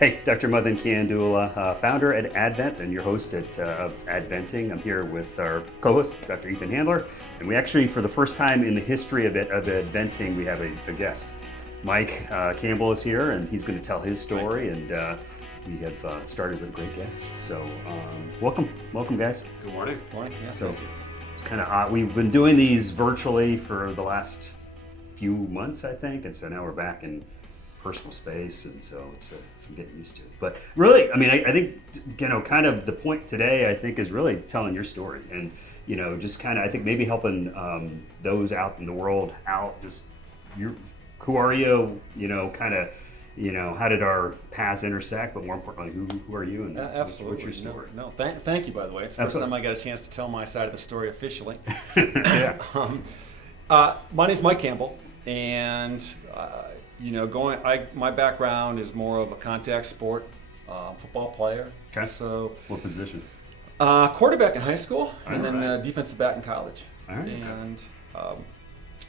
Hey, Dr. Mike Kandula, founder at Advent and your host of Adventing. I'm here with our co-host, Dr. Ethan Handler, and we actually, for the first time in the history of Adventing, we have a guest. Mike Campbell is here, and he's going to tell his story, and we have started with a great guest. So welcome, guys. Good morning. Morning. Yeah. So it's kind of odd. We've been doing these virtually for the last few months, I think, and so now we're back in personal space, and so it's I'm getting used to it. But really, I mean, I think, kind of the point today, I think, is really telling your story, and just kind of, I think, maybe helping those out in the world out. Just who are you? Kind of, how did our paths intersect? But more importantly, who are you? And absolutely. What's your story? No, thank you. By the way, it's the first time I got a chance to tell my side of the story officially. Yeah. My name's Mike Campbell, and my background is more of a contact sport, football player. Okay. So what position? Quarterback in high school, and All then right. Defensive back in college. All right. And it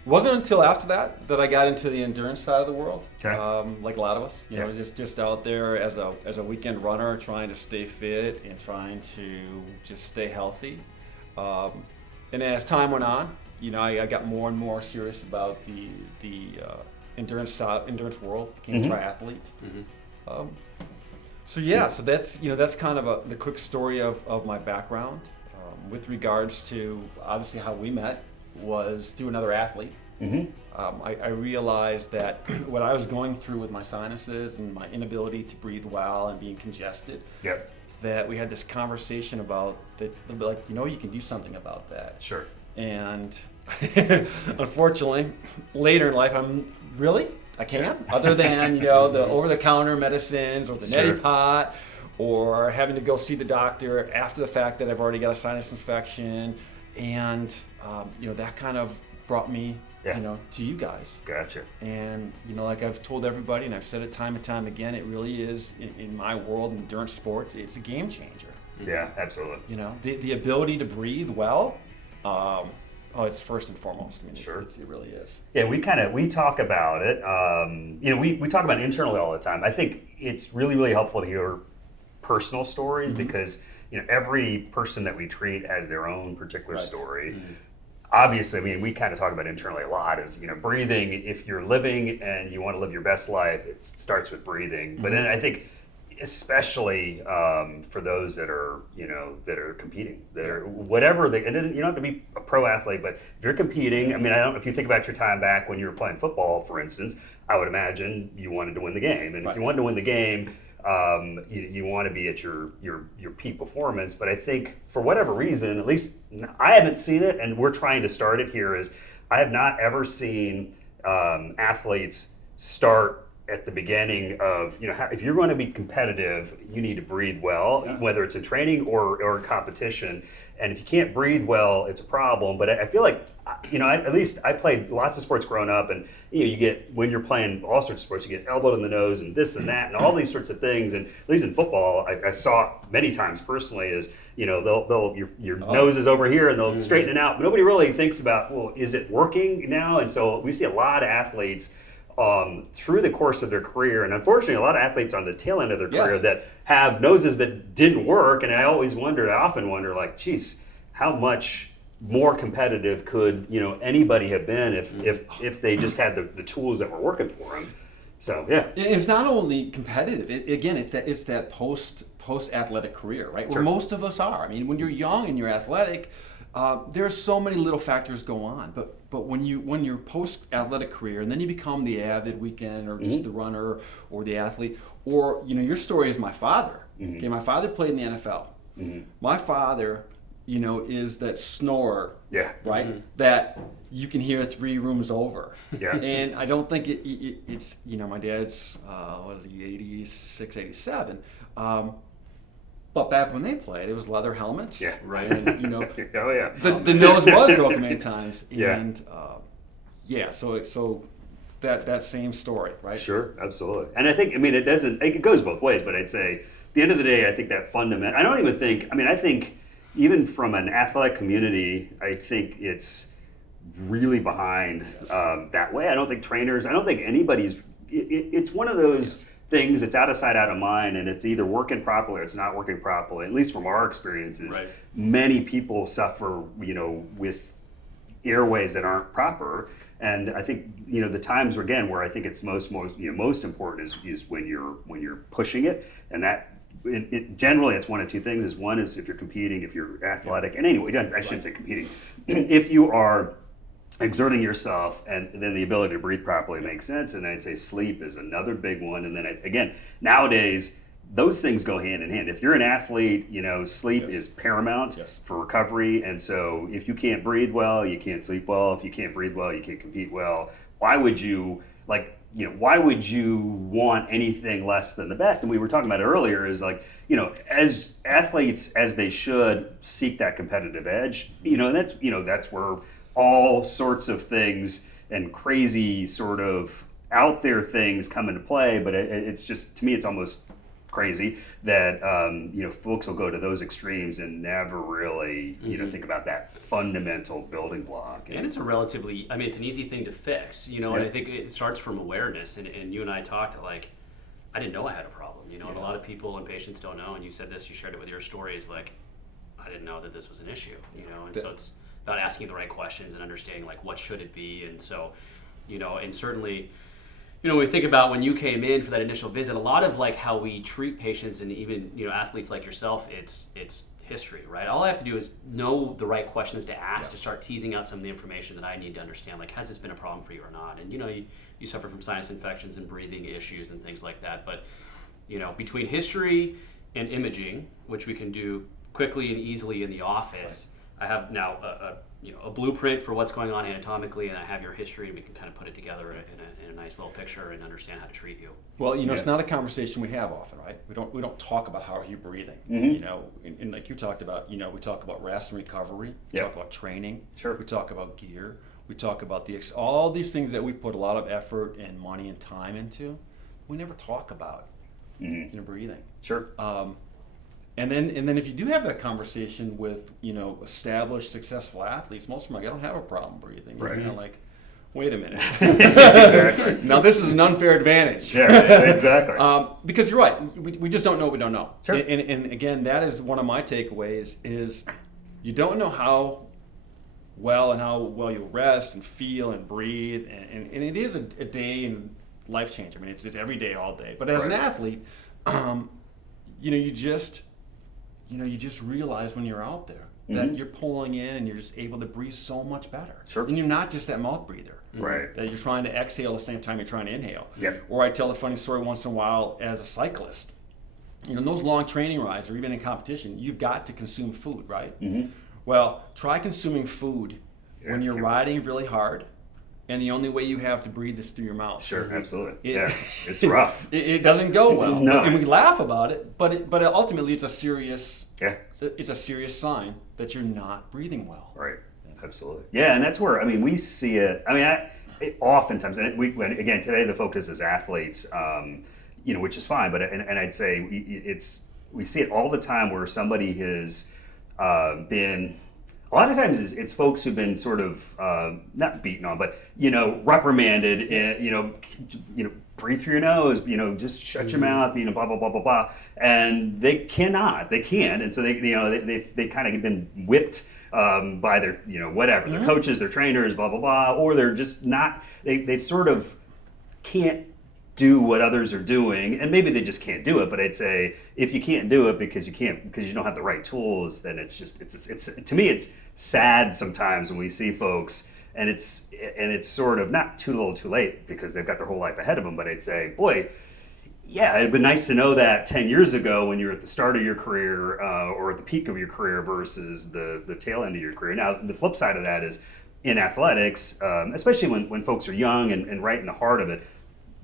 wasn't until after that I got into the endurance side of the world. Okay. Like a lot of us, Yeah. just out there as a weekend runner, trying to stay fit and trying to just stay healthy. And as time went on, I got more and more serious about the endurance world. Became a triathlete. Mm-hmm. So that's kind of the quick story of my background. With regards to obviously how we met was through another athlete. Mm-hmm. I realized that what I was going through with my sinuses and my inability to breathe well and being congested, Yep. that we had this conversation about that, like, you can do something about that. Sure. And unfortunately, later in life, I can't. Other than the over-the-counter medicines or the Sure. neti pot, or having to go see the doctor after the fact that I've already got a sinus infection, and that kind of brought me, Yeah. to you guys. Gotcha. And like I've told everybody, and I've said it time and time again, it really is in my world, endurance sports, it's a game changer. Yeah, absolutely. The ability to breathe well. It's first and foremost. I mean, Sure. it really is. Yeah, we talk about it. We talk about it internally all the time. I think it's really, really helpful to hear personal stories because every person that we treat has their own particular Right. story. Mm-hmm. Obviously, I mean, we kind of talk about internally a lot is, breathing. If you're living and you want to live your best life, it starts with breathing. But then I think, especially for those that are, that are competing, that are whatever they, and you don't have to be a pro athlete, but if you're competing, I mean, I don't know if you think about your time back when you were playing football, for instance, I would imagine you wanted to win the game. And Right. if you wanted to win the game, you want to be at your peak performance. But I think for whatever reason, at least I haven't seen it, and we're trying to start it here, is I have not ever seen athletes start at the beginning of, if you're going to be competitive, you need to breathe well, whether it's in training or competition. And if you can't breathe well, it's a problem. But I feel like, at least I played lots of sports growing up, and you get, when you're playing all sorts of sports, you get elbowed in the nose and this and that and all these sorts of things. And at least in football, I saw many times personally is, they'll your nose is over here and they'll straighten it out. But nobody really thinks about, well, is it working now? And so we see a lot of athletes through the course of their career, and unfortunately a lot of athletes on the tail end of their career that have noses that didn't work. And I often wonder, like, geez, how much more competitive could anybody have been if they just had the tools that were working for them. So yeah, It's not only competitive. It's that post athletic career, right? Sure. Where most of us are. I mean, when you're young and you're athletic, there's so many little factors go on. But when you're post athletic career, and then you become the avid weekend or just the runner or the athlete, or your story is my father. Okay, my father played in the NFL. My father, is that snorer, right? That you can hear 3 rooms over. Yeah. And I don't think it's my dad's 86, 87. But back when they played, it was leather helmets, right? And oh yeah, the nose was broken many times, Yeah. and so that same story, right? Sure, absolutely. And I think, it goes both ways, but I'd say at the end of the day, I think that fundamental, I think even from an athletic community, I think it's really behind that way. I don't think anybody's, it's one of those things, it's out of sight, out of mind, and it's either working properly or it's not working properly. At least from our experiences, Right. many people suffer, with airways that aren't proper. And I think, the times again where I think it's most important is when you're pushing it, and that generally it's one of two things. One is if you're competing, if you're athletic, and anyway, I shouldn't say competing. If you are exerting yourself, and then the ability to breathe properly makes sense. And I'd say sleep is another big one. And then again, nowadays, those things go hand in hand. If you're an athlete, sleep is paramount for recovery. And so if you can't breathe well, you can't sleep well. If you can't breathe well, you can't compete well. Why would you want anything less than the best? And we were talking about it earlier is as athletes, as they should seek that competitive edge, and that's where all sorts of things and crazy sort of out there things come into play. But it's just, to me, it's almost crazy that folks will go to those extremes and never really think about that fundamental building block. And it's it's an easy thing to fix, and I think it starts from awareness. And you and I talked I didn't know I had a problem, and a lot of people and patients don't know. And you said this, you shared it with your stories, I didn't know that this was an issue, and so it's about asking the right questions and understanding what should it be. And so, and certainly, when we think about when you came in for that initial visit, a lot of how we treat patients and even athletes like yourself, it's history, right? All I have to do is know the right questions to ask to start teasing out some of the information that I need to understand. Has this been a problem for you or not? And you suffer from sinus infections and breathing issues and things like that. But between history and imaging, which we can do quickly and easily in the office, I have now a blueprint for what's going on anatomically, and I have your history, and we can kind of put it together in a nice little picture and understand how to treat you. Well, it's not a conversation we have often, right? We don't talk about how are you breathing, and like you talked about, we talk about rest and recovery, we talk about training, we talk about gear, we talk about all these things that we put a lot of effort and money and time into. We never talk about breathing. Sure. And then if you do have that conversation with established successful athletes, most of them I don't have a problem breathing. Right. Wait a minute. Exactly. Now this is an unfair advantage. Yeah, exactly. Because you're right. We just don't know what we don't know. Sure. And again, that is one of my takeaways is you don't know how well you'll rest and feel and breathe. And it is a day and life change. It's every day, all day. But as an athlete, you just realize when you're out there that you're pulling in and you're just able to breathe so much better. Sure. And you're not just that mouth breather. Right. That you're trying to exhale at the same time you're trying to inhale. Yep. Or I tell a funny story once in a while as a cyclist. In those long training rides or even in competition, you've got to consume food, right? Mm-hmm. Well, try consuming food when you're riding really hard. And the only way you have to breathe is through your mouth. Sure, absolutely. It's rough. It doesn't go well. No. And we laugh about it, but ultimately it's a serious sign that you're not breathing well. Right. Absolutely. Yeah, and that's where we see it. Oftentimes, and again today the focus is athletes, which is fine. But and I'd say we see it all the time where somebody has been. A lot of times it's folks who've been sort of not beaten on, but reprimanded. Breathe through your nose. Just shut your mouth. Blah blah blah blah blah. And they can't, and so they kind of been whipped by their whatever their coaches, their trainers, blah blah blah, or they're just not. They sort of can't do what others are doing, and maybe they just can't do it. But I'd say if you can't do it because you don't have the right tools, then it's to me it's sad sometimes when we see folks and it's sort of not too little too late because they've got their whole life ahead of them. But I'd say, boy, yeah, it'd been nice to know that 10 years ago when you're at the start of your career or at the peak of your career versus the tail end of your career. Now, the flip side of that is in athletics, especially when folks are young and right in the heart of it,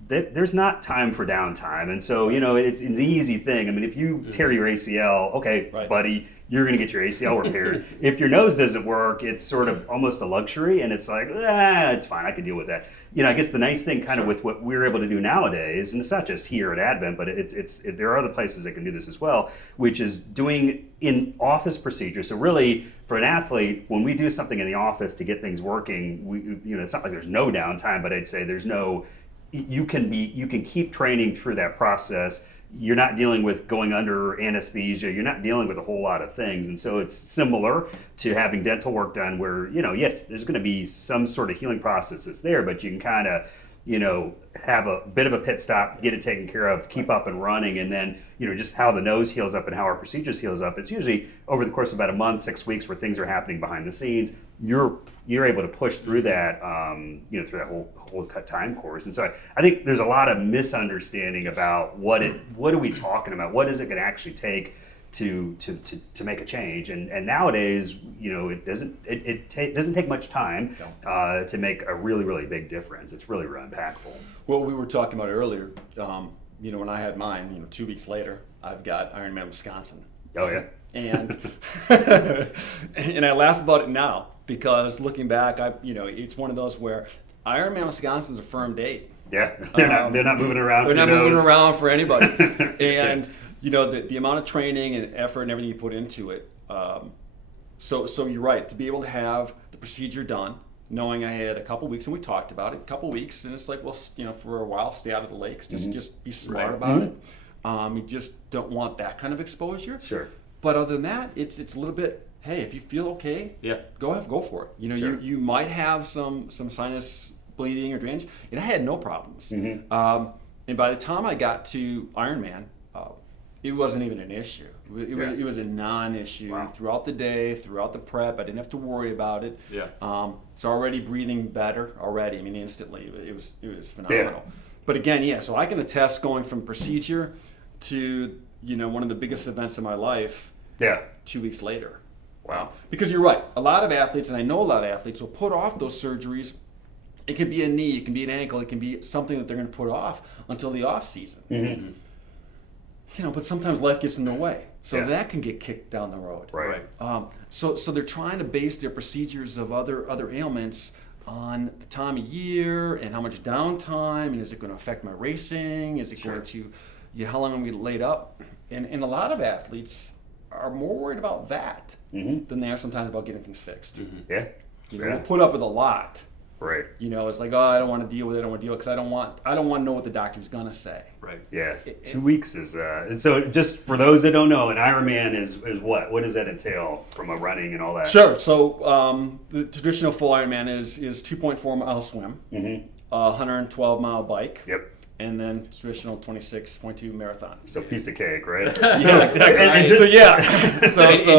there's not time for downtime. And so, it's an easy thing. If you tear your ACL, okay, buddy, you're going to get your ACL repaired. If your nose doesn't work, it's sort of almost a luxury, and it's like, it's fine, I can deal with that. I guess the nice thing kind of with what we're able to do nowadays, and it's not just here at Advent, but there are other places that can do this as well, which is doing in-office procedures. So really, for an athlete, when we do something in the office to get things working, it's not like there's no downtime, but I'd say there's no you can keep training through that process. You're not dealing with going under anesthesia. You're not dealing with a whole lot of things. And so it's similar to having dental work done where, yes, there's going to be some sort of healing process that's there, but you can kind of, have a bit of a pit stop, get it taken care of, keep up and running. And then, just how the nose heals up and how our procedures heals up. It's usually over the course of about a month, 6 weeks where things are happening behind the scenes. You're able to push through that, through that whole time course. And so I think there's a lot of misunderstanding about what are we talking about? What is it going to actually take to make a change? And nowadays, it doesn't take much time to make a really, really big difference. It's really, really impactful. Well, we were talking about earlier, when I had mine, 2 weeks later, I've got Ironman Wisconsin. Oh yeah. And and I laugh about it now because looking back, it's one of those where Ironman Wisconsin's a firm date. Yeah, they're not moving around. They're not moving around for anybody. And the amount of training and effort and everything you put into it. So you're right, to be able to have the procedure done, knowing I had a couple weeks, and we talked about it, a couple weeks, and it's like, well, for a while, stay out of the lakes, just be smart about it. You just don't want that kind of exposure. Sure. But other than that, it's a little bit, hey, if you feel okay, go for it. Sure. You might have some sinus bleeding or drainage, and I had no problems. And by the time I got to Ironman, it wasn't even an issue. It was a non-issue. Wow. Throughout the day, throughout the prep. I didn't have to worry about it. Yeah. It's already breathing better already. I mean, instantly. It was phenomenal. Yeah. But again, so I can attest going from procedure to one of the biggest events of my life. Yeah. 2 weeks later. Wow. Because you're right. A lot of athletes, and I know a lot of athletes, will put off those surgeries. It could be a knee, it can be an ankle, it can be something that they're going to put off until the off season. Mm-hmm. But sometimes life gets in the way, so that can get kicked down the road. Right. So they're trying to base their procedures of other ailments on the time of year and how much downtime, and is it going to affect my racing? Is it going to, how long I'm going to be laid up? And a lot of athletes are more worried about that than they are sometimes about getting things fixed. Yeah. We'll put up with a lot. Right. It's like, I don't want to deal with it. I don't want to deal with it because I don't want to know what the doctor's gonna say. Right. Yeah. 2 weeks is and so just for those that don't know, an Ironman is what? What does that entail from a running and all that? Sure. So the traditional full Ironman is 2.4 mile swim, 112 mile bike. Yep. And then traditional 26.2 marathon. So piece of cake, right? Yeah, exactly. And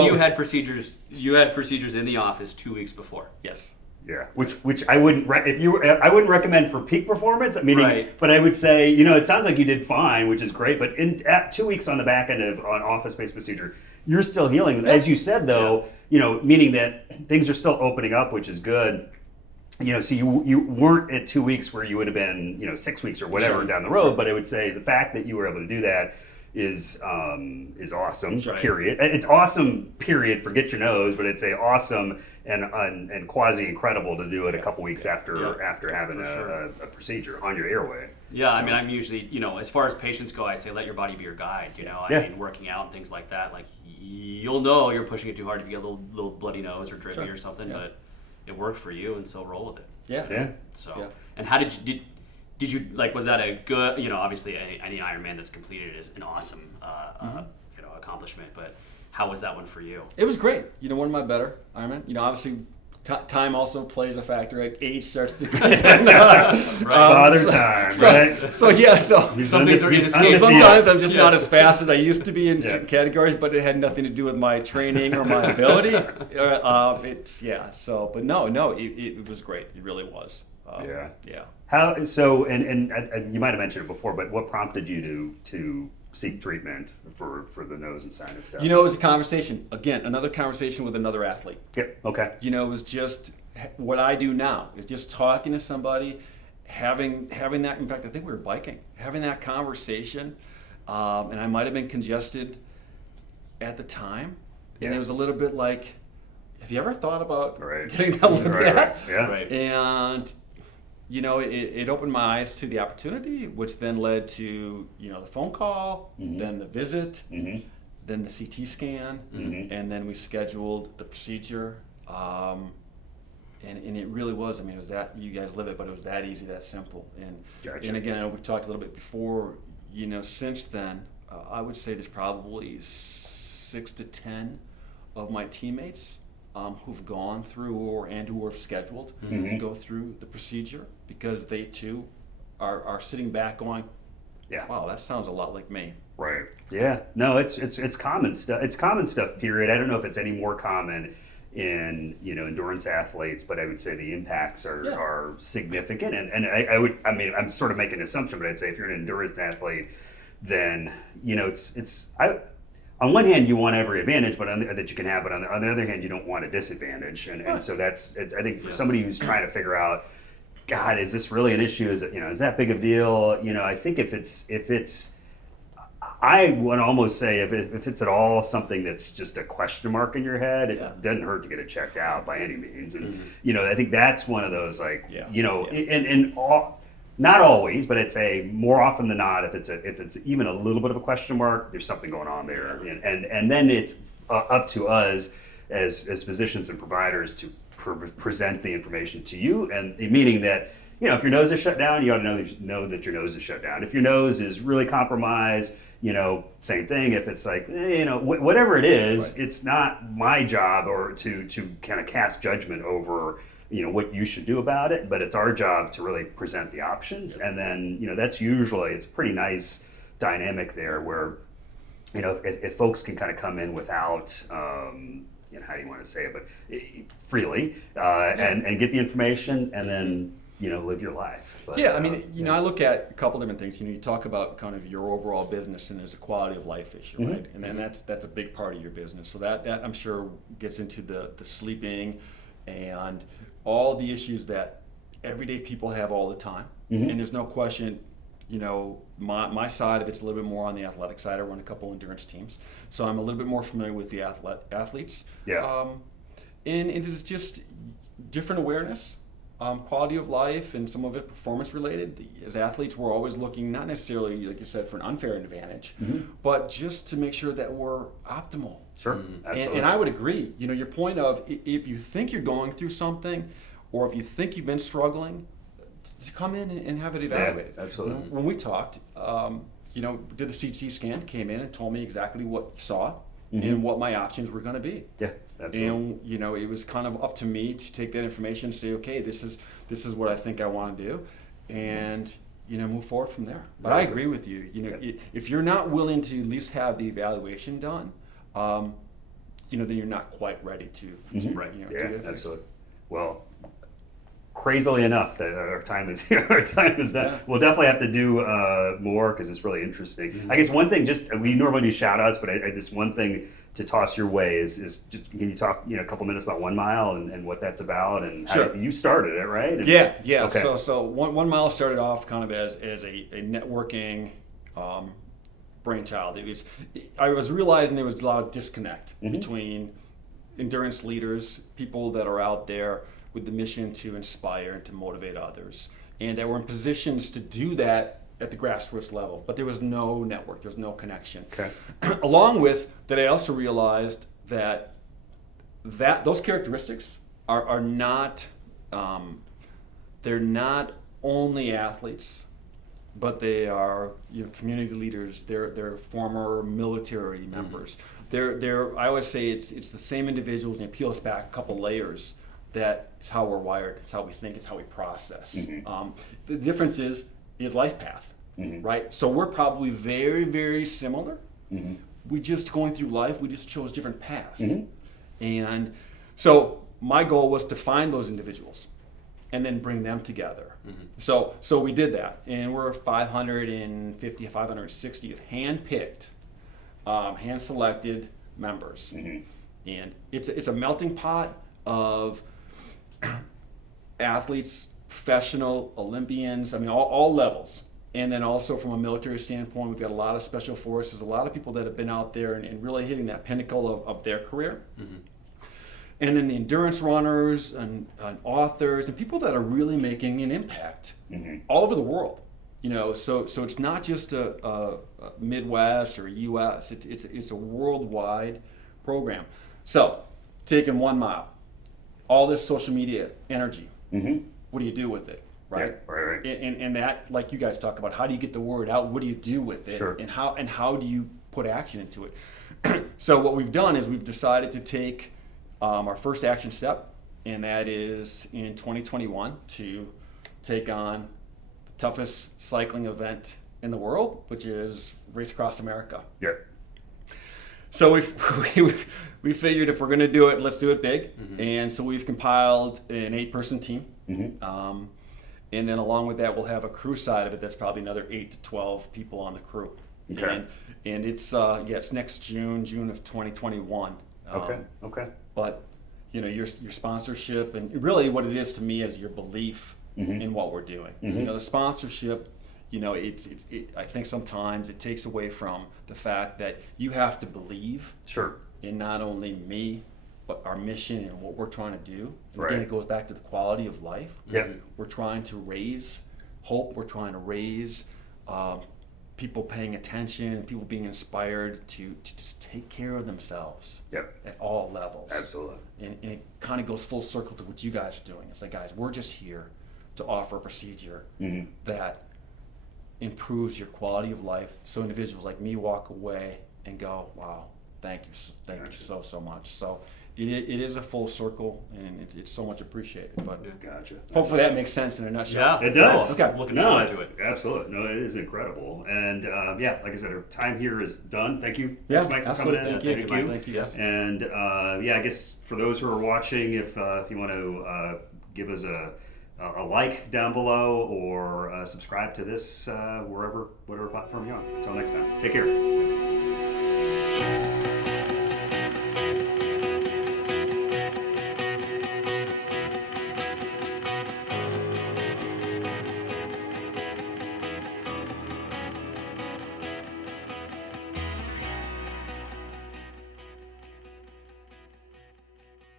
you had procedures. You had procedures in the office 2 weeks before. Yes. Yeah, which I wouldn't I wouldn't recommend for peak performance. Right. But I would say it sounds like you did fine, which is great. But at 2 weeks on the back end of an office-based procedure, you're still healing. As you said though, meaning that things are still opening up, which is good. So you weren't at 2 weeks where you would have been 6 weeks or whatever down the road. But I would say the fact that you were able to do that is awesome. Right. Period. It's awesome. Period. Forget your nose, but it's awesome and quasi incredible to do it a couple weeks after having a procedure on your airway. Yeah, I mean, I'm usually as far as patients go, I say let your body be your guide. I mean, working out and things like that. Like you'll know you're pushing it too hard if you get a little bloody nose or drippy or something, but it worked for you, and so roll with it. Yeah. So, and how did you like? Was that a good? Obviously, any Ironman that's completed is an awesome, accomplishment. But how was that one for you? It was great. One of my better Ironman. Obviously, time also plays a factor. Like age starts to Father time, right? So some things are easy. Sometimes I'm just not as fast as I used to be in certain categories, but it had nothing to do with my training or my ability. But no, it was great. It really was. Yeah. How so? And you might have mentioned it before, but what prompted you to seek treatment for the nose and sinus stuff? It was a conversation. Again, another conversation with another athlete. Yep. Okay. It was just what I do now. It's just talking to somebody, having that. In fact, I think we were biking, having that conversation, and I might have been congested at the time, and it was a little bit like, have you ever thought about getting that looked at? Right. Yeah. Right. And it opened my eyes to the opportunity, which then led to the phone call, then the visit, then the CT scan, and then we scheduled the procedure. And it really was. I mean, it was that, you guys live it, but it was that easy, that simple. And Gotcha. and again, I know we talked a little bit before. Since then, I would say there's probably 6 to 10 of my teammates who've gone through and who are scheduled to go through the procedure, because they too are sitting back going, Yeah. wow, that sounds a lot like me. Right. Yeah. No, it's common stuff. It's common stuff, period. I don't know if it's any more common in, endurance athletes, but I would say the impacts are significant. And I'm sort of making an assumption, but I'd say if you're an endurance athlete, then, on one hand, you want every advantage, that you can have, but on the other hand, you don't want a disadvantage. And so I think for somebody who's trying to figure out, God, is this really an issue? Is it, is that big of a deal? I think if it's, I would almost say if it's at all something that's just a question mark in your head, it doesn't hurt to get it checked out by any means. And, I think that's one of those, and not always, but I'd say more often than not, if it's even a little bit of a question mark, there's something going on there. And then it's up to us as physicians and providers to present the information to you, and meaning that, if your nose is shut down, you ought to know that your nose is shut down. If your nose is really compromised, same thing. If it's like, whatever it is, it's not my job or to kind of cast judgment over, what you should do about it, but it's our job to really present the options. And then, that's usually, it's a pretty nice dynamic there where, if folks can kind of come in without, how do you want to say it, but freely, and get the information, and then, live your life. But, I look at a couple different things. You talk about kind of your overall business, and there's a quality of life issue, right? And then that's a big part of your business. So that I'm sure gets into the sleeping and all the issues that everyday people have all the time. And there's no question, my side of it's a little bit more on the athletic side. I run a couple endurance teams, so I'm a little bit more familiar with the athletes. Yeah. And it's just different awareness. Quality of life, and some of it performance related. As athletes, we're always looking, not necessarily, like you said, for an unfair advantage, but just to make sure that we're optimal. Sure, absolutely. And I would agree. Your point of, if you think you're going through something, or if you think you've been struggling, to come in and have it evaluated. Yeah, absolutely. When we talked, did the CT scan, came in and told me exactly what you saw and what my options were going to be. Yeah. Absolutely. And it was kind of up to me to take that information and say, okay, this is what I think I want to do, and move forward from there. But I agree with you. If you're not willing to at least have the evaluation done, then you're not quite ready to absolutely. Well, crazily enough, that our time is here. Our time is done. Yeah. We'll definitely have to do more, because it's really interesting. I guess one thing, we normally do shout outs, but I just one thing to toss your way is just, can you talk a couple minutes about 1 mile and what that's about, and how you started it, right? Yeah. Okay. So 1 mile started off kind of as a networking brainchild. I was realizing there was a lot of disconnect between endurance leaders, people that are out there with the mission to inspire and to motivate others, and that were in positions to do that at the grassroots level, but there was no network, there was no connection. Okay. Along with that, I also realized that those characteristics are not, they're not only athletes, but they are community leaders. They're former military members. I always say it's the same individuals, and it peels back a couple layers. That is how we're wired. It's how we think. It's how we process. The difference is life path, right? So we're probably very, very similar. We just going through life, we just chose different paths. And so my goal was to find those individuals and then bring them together. So we did that, and we're 550, 560 of hand-picked, hand-selected members. And it's a melting pot of athletes, professional, Olympians, all levels. And then also from a military standpoint, we've got a lot of special forces, a lot of people that have been out there and really hitting that pinnacle of their career. And then the endurance runners and authors and people that are really making an impact all over the world. So it's not just a Midwest or U.S. It's a worldwide program. So taking 1 mile. all this social media energy. Mm-hmm. What do you do with it, right? Yeah, right. And that, like you guys talked about, how do you get the word out? What do you do with it? Sure. And how do you put action into it? So what we've done is we've decided to take our first action step, and that is in 2021 to take on the toughest cycling event in the world, which is Race Across America. Yeah. So we figured if we're going to do it, let's do it big. Mm-hmm. And so we've compiled an 8-person team. Mm-hmm. And then along with that, we'll have a crew side of it that's probably another 8 to 12 people on the crew. Okay. And it's it's next June of 2021. Okay. But your sponsorship, and really what it is to me is your belief mm-hmm. in what we're doing. Mm-hmm. The sponsorship, I think sometimes it takes away from the fact that you have to believe sure. in not only me, but our mission and what we're trying to do. And right. again, it goes back to the quality of life. Yeah. We're trying to raise hope. We're trying to raise people paying attention, people being inspired to just take care of themselves yep. at all levels. Absolutely. And it kind of goes full circle to what you guys are doing. It's like, guys, we're just here to offer a procedure mm-hmm. that improves your quality of life, so individuals like me walk away and go, wow, thank you so much. So it is a full circle, and it's so much appreciated. But gotcha. Hopefully that makes sense in a nutshell. Yeah, it does. Okay, looking forward to it. Absolutely. No, it is incredible. And like I said, our time here is done. Thank you. Yeah, Thanks, Mike, for absolutely. coming in. Thank you. Thank you. Yes. And I guess for those who are watching, if you want to give us a like down below or subscribe to this whatever platform you're on. Until next time, take care.